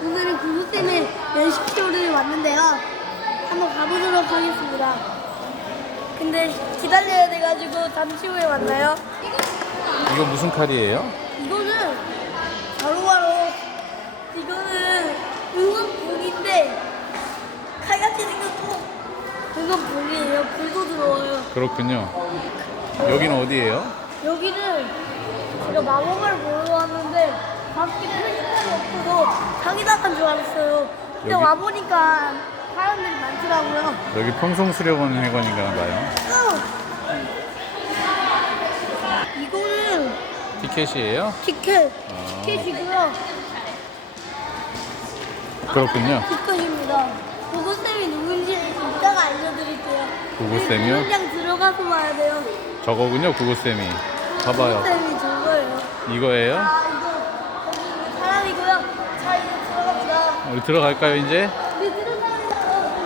오늘은 구구쌤의 연습쇼를 왔는데요. 한번 가보도록 하겠습니다. 근데 기다려야 돼가지고 잠시 후에 만나요. 이거 무슨 칼이에요? 이거는 바로바로 이거는 응원봉인데 칼같이 생겼고 응원봉이에요. 불도 들어와요. 그렇군요. 여기는 어디예요? 여기는 제가 마법을 보러 왔는데 밖에 표지판이 없어서 사기당한 줄 알았어요. 근데 여기? 와보니까 사람들이 많더라고요. 여기 평송수련원 회관인가 봐요. 이거는 티켓이에요? 티켓, 아. 티켓이고요. 그렇군요. 티켓입니다. 구구쌤이 누군지 이따가 알려드릴게요. 구구쌤이요? 그냥 들어가서 봐야 돼요. 저거군요, 구구쌤이. 봐봐요. 구구쌤이 저거예요. 이거예요? 아, 이거 여기 있는 사람이고요. 자, 이제 들어갑니다. 우리 들어갈까요, 이제?